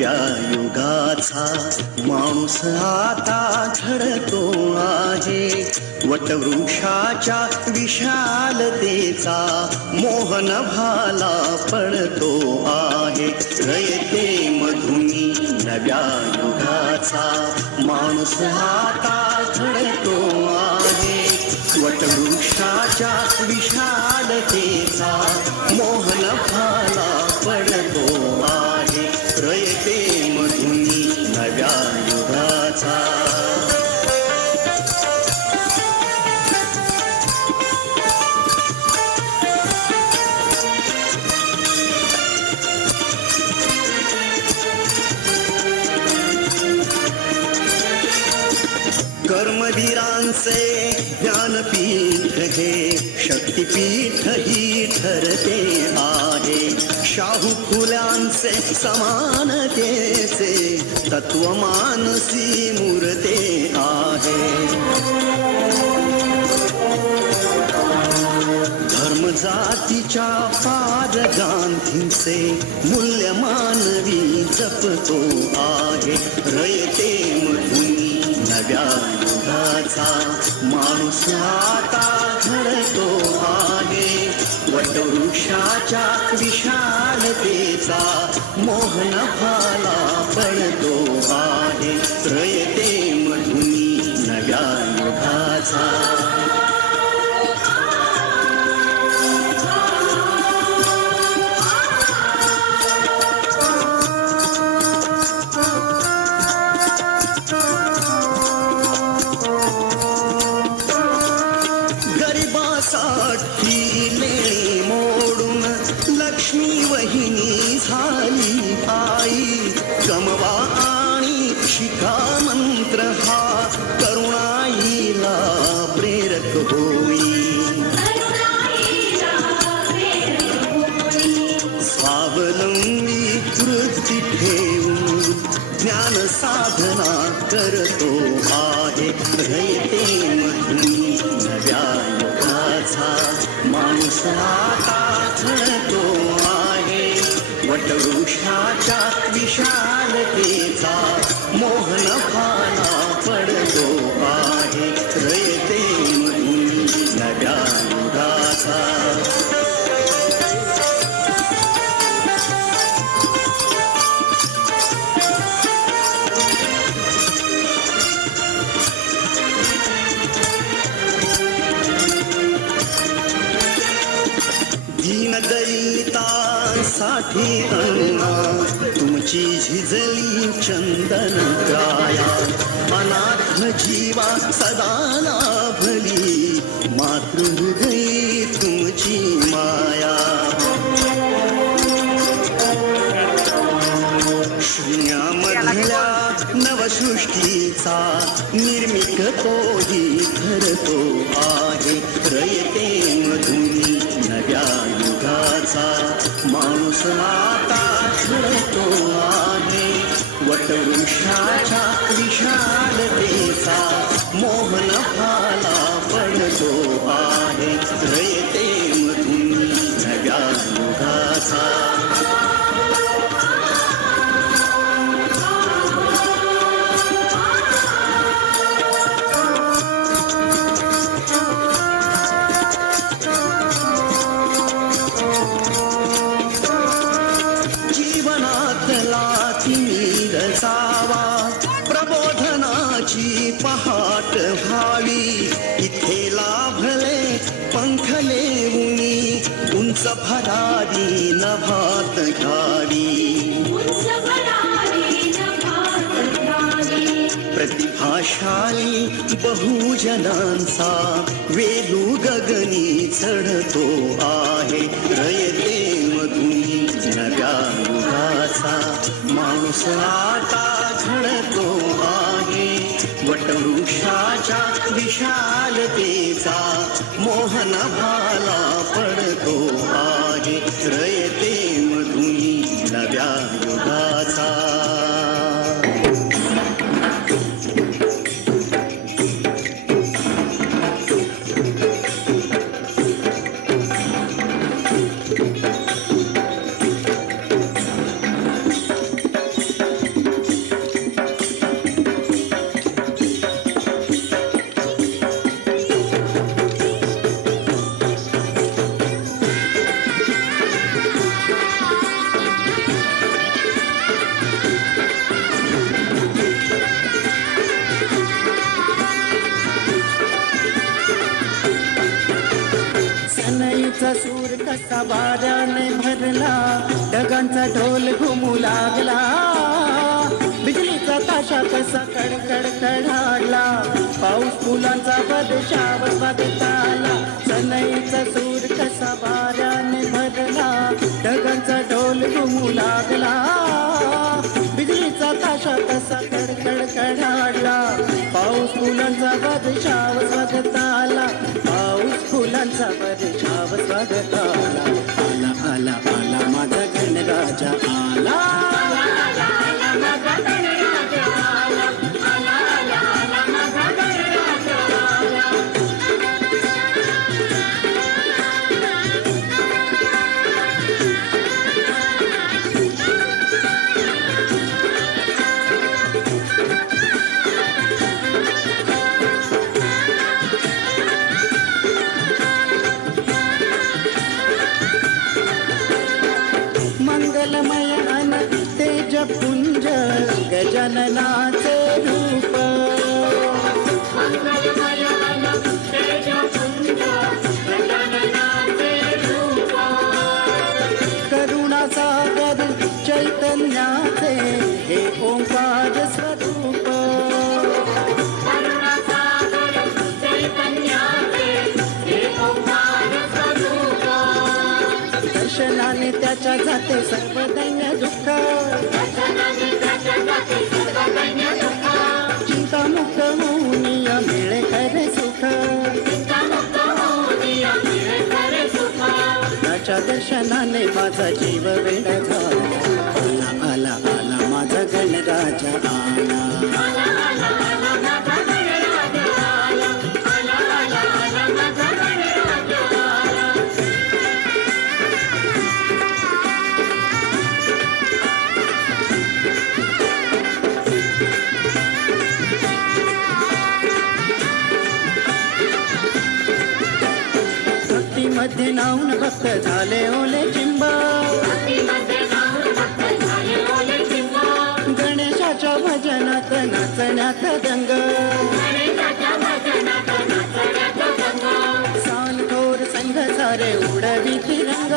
नव्या युगाचा माणूस आता घडतो आहे. वटवृक्षाच्या विशालतेचा मोहन भाला पडतो आहे. रयते मधुनी नव्या युगाचा माणूस आता घडतो आहे. वटवृक्षाच्या विशालतेचा मोहन भाला पडतो आहे. रयते मधुनी नव्या युगाचा. कर्मवीरांचे ज्ञानपीठ हे शक्तिपीठ ही ठरते आहे. शाहू फुल्यांचे समानतेचे तत्व मानसी मूर्ते आहे. धर्म जातीच्या पाद गांधींचे मूल्य मानवी जपतो आहे. रयते मधुनी नव्या युगाचा माणूस आता घडतो आहे. वटवृक्षाच्या विशालतेचा मोहन भाला पडतो आहे. रयते मधुनी नव्या युगाचा. लेणी मोडून लक्ष्मी वहिनी झाली आई. कमवा आणि शिका मंत्र हा करुणाईला प्रेरक होई. स्वावलंबी वृत्ती ठेवून ज्ञान साधना करतो आहे. रयते मधुनी नव्या युगाचा माणूस आता घडतो आहे. वटवृक्षाच्या विशालतेचा मोहन भाला पडतो आहे. रयते मधुनी नव्या युगाचा. दलितांसाठी अण्णा तुमची झिजली चंदन काया. अनाथ जीवा सदा लाभली मातृहृदयी तुमची माया. शून्यामधल्या नवसृष्टीचा निर्मिक तोही ठरतो आहे. रयते मधुनी नव्या युगाचा माणूस आता घडतो आहे. वटवृक्षाच्या विशालतेचा मोहन भाला पडतो आहे. रयते मधुनी नव्या युगाचा. प्रबोधनाची पहाट व्हावी. इथे लाभले पंखले उनी उंच भरारी नभात घ्यावी. प्रतिभाशाली बहुजनांचा वेलू गगनी चढतो आहे. रयते मधुनी नव्या युगाचा माणूस आता घडतो आहे. वटवृक्षाच्या विशालतेचा मोहन भाला पडतो आहे. रयते मधुनी नव्या युगाचा. कसा वाऱ्याने भरला, ढगांचा ढोल घुमू लागला, बिजलीचा ताशा कसा कडकड कडाडला, पाऊस फुलांचा बदशाव स्वागताला, सनईचा सूर कसा वाऱ्याने भरला, ढगांचा ढोल घुमू लागला, बिजलीचा ताशा कसा कडकड कडाडला, पाऊस फुलांचा बदशाव स्वागताला, पाऊस फुलांचा बदशाव स्वागताला, आला आला आला माझा गणराजा आला. मंगलमय अन तेजपुंज गजाननाचे रूप, मंगलमय अन तेजपुंज गजाननाचे रूप, करुणासागर चैतन्याचे हे ओंकार स्वरूप, करुणासागर चैतन्याचे हे ओंकार स्वरूप, दर्शनाने त्याच्या जाते सर्व दैन्य दुःख, चिंतामुक्त होऊन मिळे खरे सुख, त्याच्या दर्शनाने माझा जीव वेड झाला, आला आला आला माझा गणराजा आला. मध्ये नाऊन भक्त झाले ओले चिंब, गणेशाच्या भजनात नाचण्यात दंग, सानखोर संघ सारे उडवी तिरंग,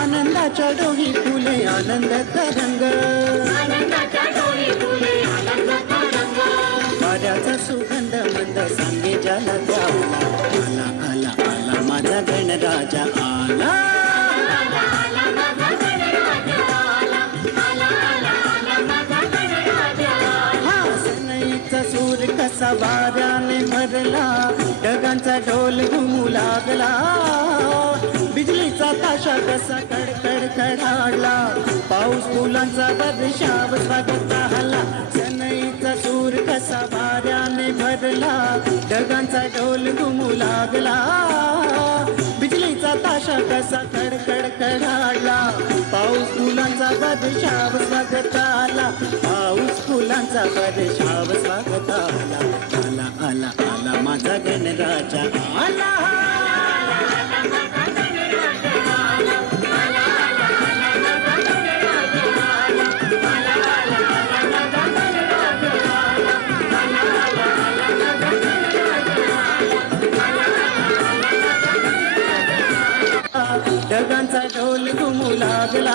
आनंदाच्या डोही फुले आनंद तरंग, वाऱ्याचा सुगंध मंद सांगे ज्याला त्याला, आला आला आला माझा गणराजा आला. हा सनईचा सूर कसा वाऱ्याने भरला, ढगांचा ढोल घुमू लागला, बिजलीचा ताशा कसा कडकड कडाडला, पाऊस फुलांचा बदशाव स्वागताला, सनईचा सूर कसा वाऱ्याने भरला, ढगांचा ढोल घुमू लागला, बिजलीचा ताशा कसा कडकड कडाडला, पाऊस फुलांचा बदशाव स्वागताला, पाऊस फुलांचा बदशाव स्वागताला, आला आला आला माझा गणराजा आला. ढगांचा ढोल घुमू लागला,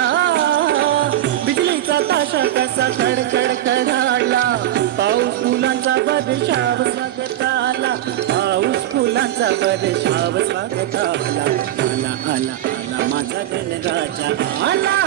बिजलीचा ताशा कसा कडकड कडाडला, पाऊस फुलांचा बदशाव स्वागताला, पाऊस फुलांचा बदशाव स्वागताला, आला आला आला माझा गणराजा आला.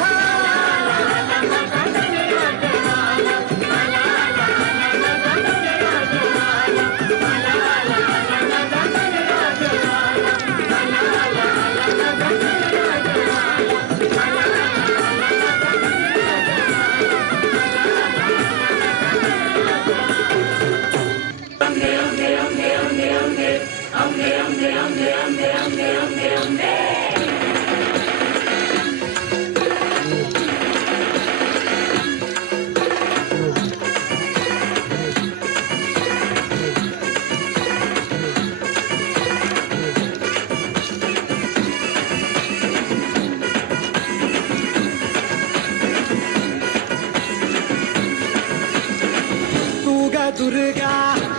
दुर्गा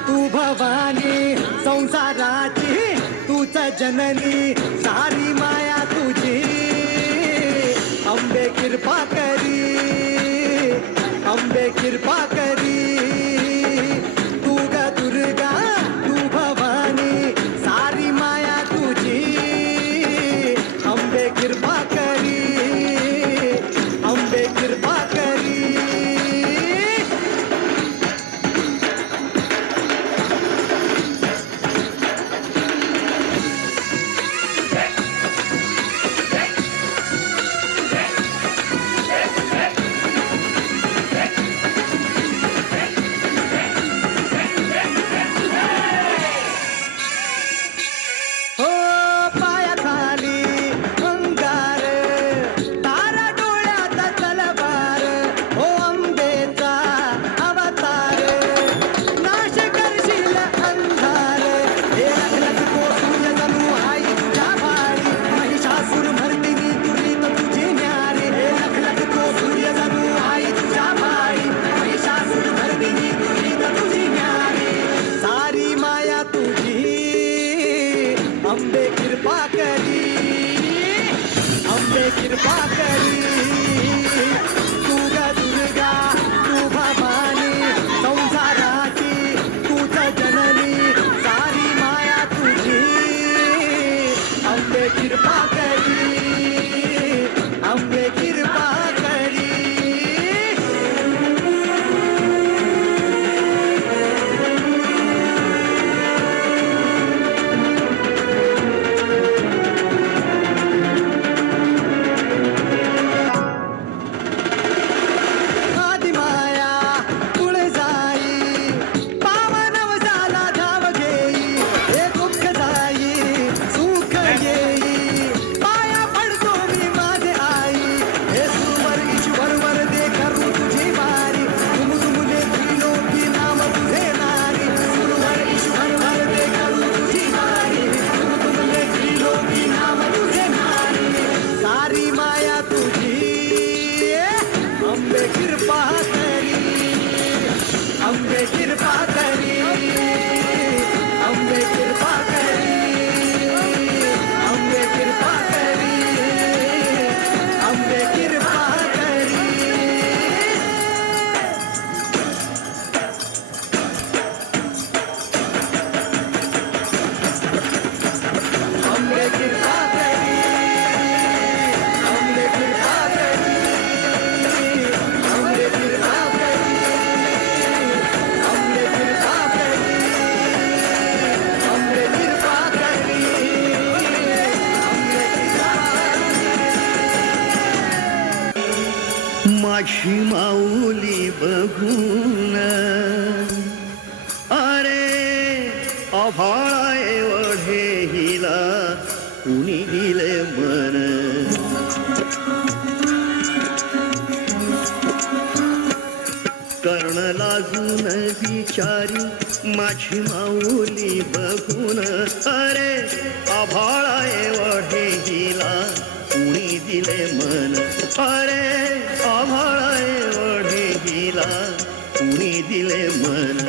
तू भवानी संसाराची तू जननी सारी माया तुझी अंबे कृपा करी अंबे कृपा करी तू ग दुर्गा तू भवानी सारी माया तुझी अंबे कृपा करी अंबे कृपा करी हो पायाखाली अंगार तारा डोळ्यात तलवार हो अंबेचा अवतार नाश करशील अंधार हे लखलख कोसळून जणू आई तुझ्या भारी महिषासूर मर्दिनी दुरीत तुझी न्यारी हे लखलख कोसळून जणू आई तुझ्या भारी महिषासूर मर्दिनी दुरीत तुझी न्यारी सारी माया तुझी अंबे कृपा करी अंबे कृपा करी तू ग दुर्गा तू भवानी संसाराची तूच जननी सारी माया तुझी अंबे कृपा करी अंबे कृपा करी आदिमाया तुळजाई पावनव झाला धाव घेई हे दुःख जाई सुख येई पाया पडतो मी माझे आई हे सुवर ईश्वर वर दे करू तुझी वारी तुमुले त्रिलोकी नाम तुझे नारी सुवर ईश्वर वर दे करू तुझी वारी तुमुले त्रिलोकी नाम तुझे नारी सारी माया तुझी अंबे कृपा करी अंबे कृपा करी अंबे कृपा करी अंबे कृपा करी अंबे कृपा करी अंबे कृपा करी अंबे कृपा करी अंबे कृपा करी अंबे कृपा करी अंबे कृपा करी माझी माऊली बघून अरे आभाळा एवढे हिला कुणी दिले मन कर्ण लाजून विचारी माझी माऊली बघून अरे आभाळा एवढे हिला कुणी दिले मन अरे आभाळा एवढे हिला कुणी दिले मन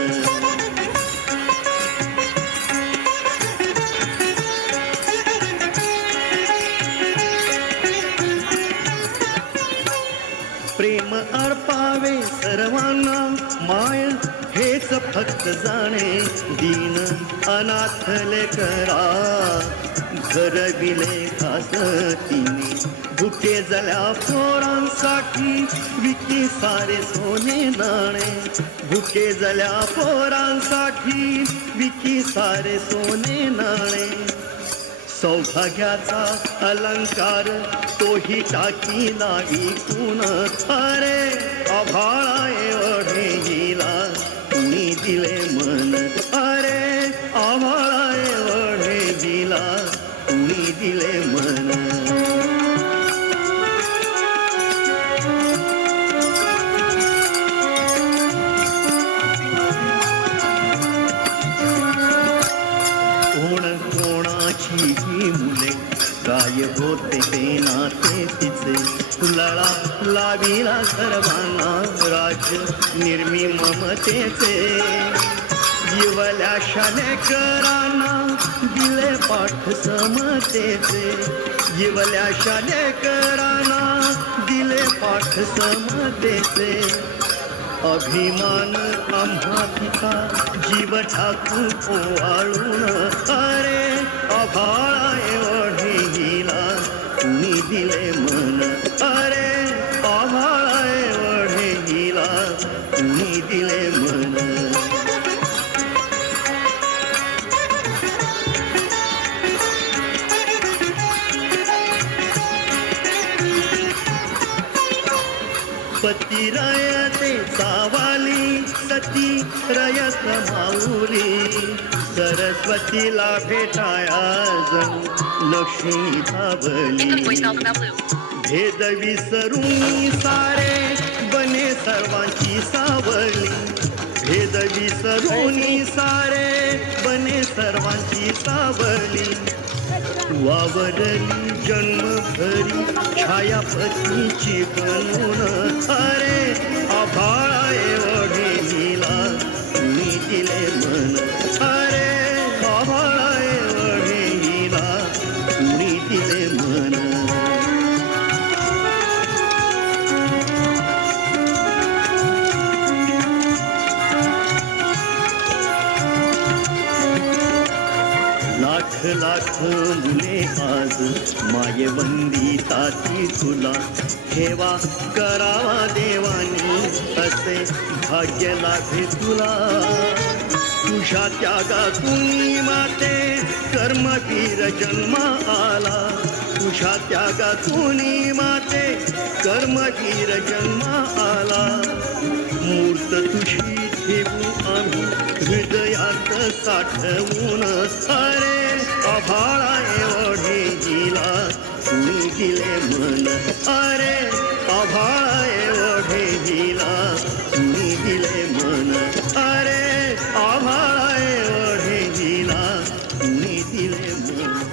प्रेम अर्पावे सर्वांना माय हेच फक्त जाणे दीन अनाथले करा घरविले घासतीने भुके जल्या पोरांसाठी विकी सारे सोने नाणे भुके जल्या पोरांसाठी विकी सारे सोने नाणे सौभाग्याचा अलंकार तोही टाकी लावी कुण अरे आभाळा एवढे हिला कुणी दिले मन अरे आभाळा एवढे हिला कुणी दिले मन कोण कोणाची ही मुले काय होते ते नाते तिचे लळा लाविला सर्वांना राज्य निर्मी ममतेचे जीवल्या शालेकरांना दिले पाठ समतेचे येवल्या शालेकरांना दिले पाठ समतेचे अभिमान आम्हा तिचा जीव ठाकून ओवाळून अरे आभाळा एवढे हिला तुम्ही दिले मन अरे आभाळा एवढे हिला तुम्ही दिले मन पती रयते सावाली सती रयस माऊली सरस्वतीला भेटाया जणू लक्ष्मी धावली भेद विसरून सारे बने सर्वांची सावली भेद विसरून सारे बने सर्वांची सावली वावरली जन्मभरी छाया पत्नीची बनून अरे आभाळा एवढे हिला तुम्ही दिले मन अरे आभाळा एवढे हिला तुम्ही दिले मन लाख लाख मुले आज मायवंदी ताती तुला ठेवा करावा देवानी असे भाग्य लाभे तुला तुझ्या त्यागातून माते कर्मवीर जन्मा आला तुझ्या त्यागातून माते कर्मवीर जन्मा आला मूर्त तुझी ठेवू आम्ही हृदयात साठवून अरे आभाळा एवढे हिला तुम्ही दिले मन अरे आभाळा एवढे हिला तुम्ही दिले मन अरे आभाळा एवढे हिला तुम्ही दिले मन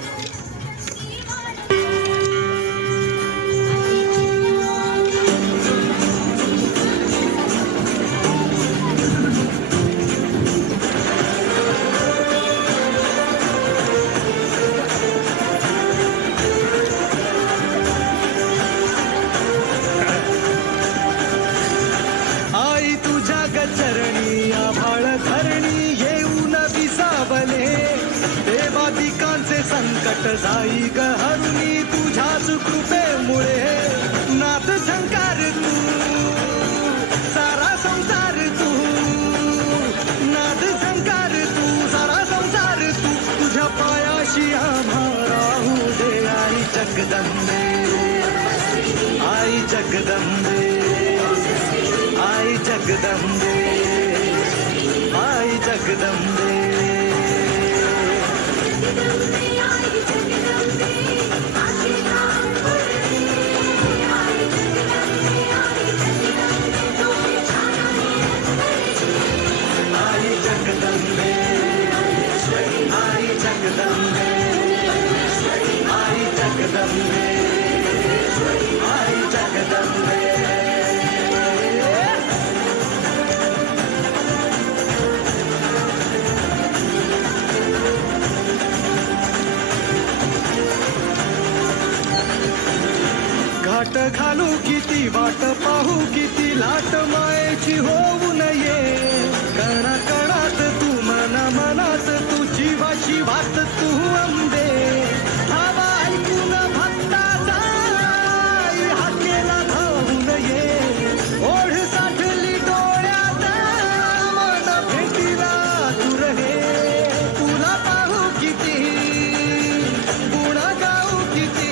चरणी आभाळ धरणी येऊन विसावले देवादिकांचे संकट जाई ग हरुणी तुझ्याच कृपेमुळे नाथ झंकार तू सारा संसार तू नाथ झंकार तू सारा संसार तू तुझ्या पायाशी आम्हा राहू दे आई जगदंबे आई जगदंबे आई जगदंबे आई जगदंबे आई जगदंबे आई जगदंबे आई जगदंबे आई जगदंबे घाट घालू किती वाट पाहू किती लाट मायेची होऊ नये कणा कणात तू मना मनात तू जीवाची वाट तू अंबे हवा ऐकून भक्ताचा हाकेला धावू नये ओढ साठली डोळ्यात मन भेटीला तू रहे तुला पाहू किती गुण गाऊ किती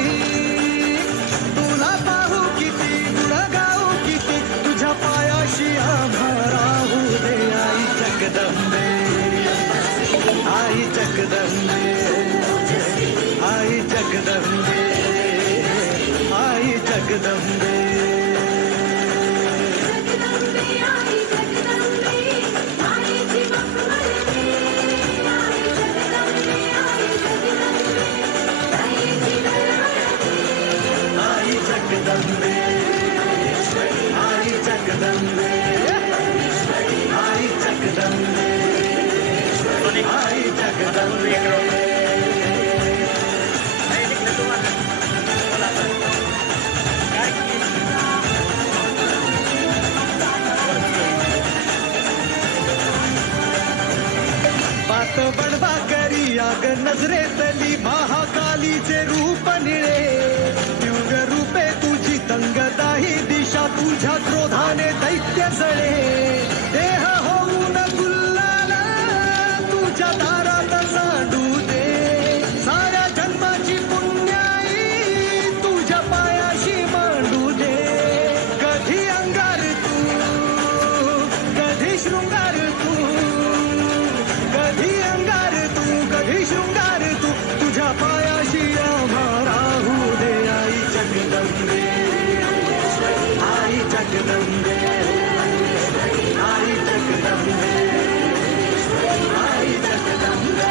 तुला पाहू किती गुण गाऊ किती तुझ्या पायाशी आम्हा राहू दे आई जगदंबे आई जगदंबे आई जगदंबे आई जगदंबे आई जगदंबे आई जगदंबे आई जगदंबे आई जगदंबे नजरेतली महाकालीचे रूप निळे दिव्य रूपे तुझी तंगदाही दिशा तुझ्या क्रोधाने दैत्य जळे देह होऊन गुल्लाल तुझ्या दारात सांडू दे साऱ्या जन्माची पुण्याई तुझ्या पायाशी मांडू दे कधी अंगार तू कधी शृंगार तू कधी अंगार तू कधी शृंगार तू तुझ्या पायाशी आम्हा राहू दे आई जगदंबे आई जगदंबे आई जगदंबे आई जगदंबे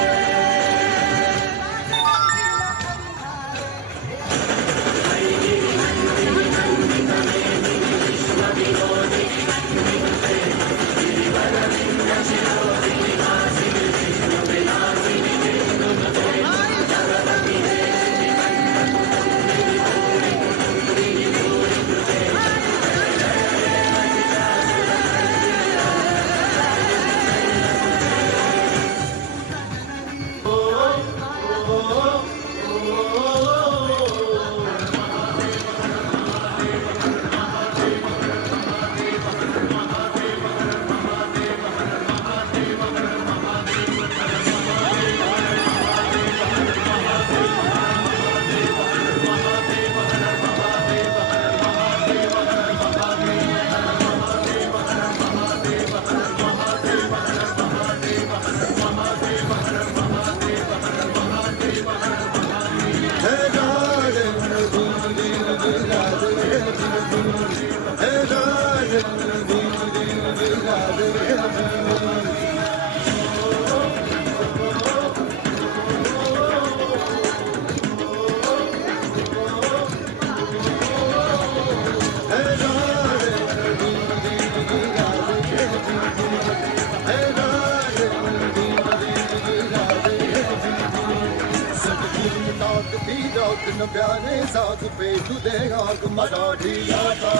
न प्यारे साथ पे तुझे आग मराठिया का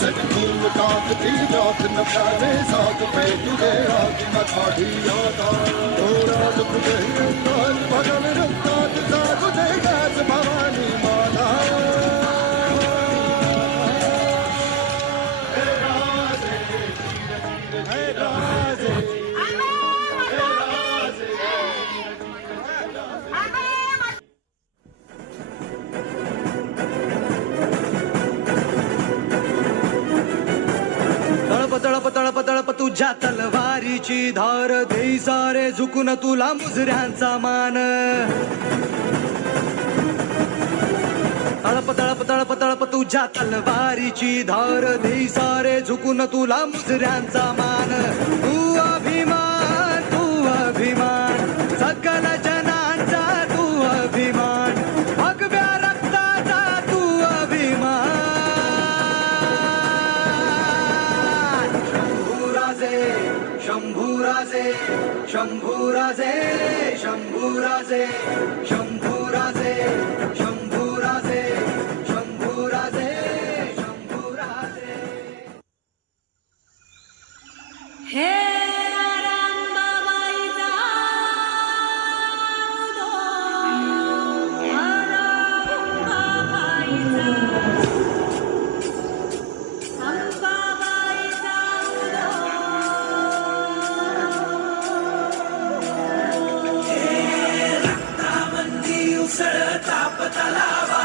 सटकून काट दी रात न प्यारे साथ पे तुझे आग मराठिया का थोड़ा दुख दे काल भगन रखता तुझा तुझे गाज भवानी माता हे राजे तळप तळप तळप तुझ्या तलवारीची धार देई सारे झुकून तुला मुजऱ्यांचा मान तळप तळप तळप तळप तुझ्या तलवारीची धार देई सारे झुकून तुला मुजऱ्यांचा मान तू अभिमान सकल जनांचा तू अभिमान भगव्या रक्ताचा तू अभिमान शंभूराजे शंभूराजे शंभूराजे शंभूराजे शंभूराजे शंभूराजे शंभूराजे हे रामबाबाईचा उदो रामबाबाईचा अंबाबाईचा उदो ताप तलावा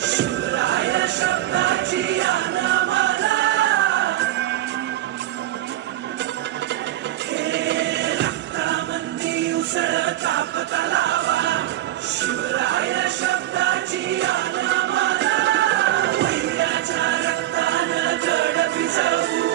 शिवराय शब्दाची आनामाला हे रक्तामंदी उसळ ताप तलावा शिवराय शब्दाची आनामाला वैराच्या रक्तानं जड भिजवू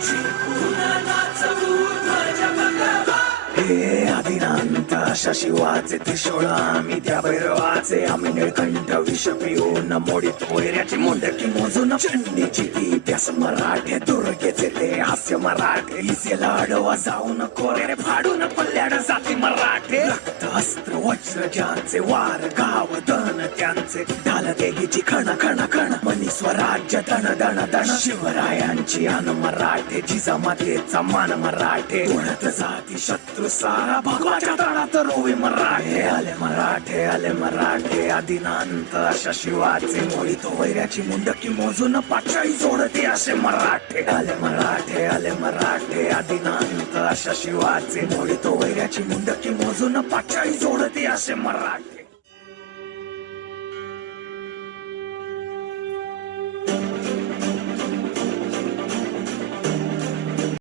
जिंकून नाचवू ध्वज भगवा मराठे आदिनांत अशा शिवाचे त्रिशूळ आम्ही त्या भैरवाचे आम्ही निळकंठ विष पिऊन मोडीत वैऱ्याची मुंडकी मोजून चंडीची ती प्यास मराठे दुर्गेचे ते हास्य मराठे इसेला अडवा जाऊन कोरे फाडून पल्ल्याड जाती मराठे रक्त अस्त्र वज्र ज्यांचे वार गाव दन त्यांचे ढाल देगीची खण खण खण मनी स्वराज्य दण दण दण शिवरायांची अन मराठे जिजामातेचा मान मराठे उडत जाती शत्रू सारा भगवाच्या तळात रोवे मराठे आले मराठे आदिनांत अशा शिवाचे मोडीतो वैऱ्याची मुंडकी मोजून पाचाळी जोडते असे मराठे आले मराठे आदिनांत अशा शिवाचे मोडीतो वैऱ्याची मुंडकी मोजून पाचाळी जोडते असे मराठे.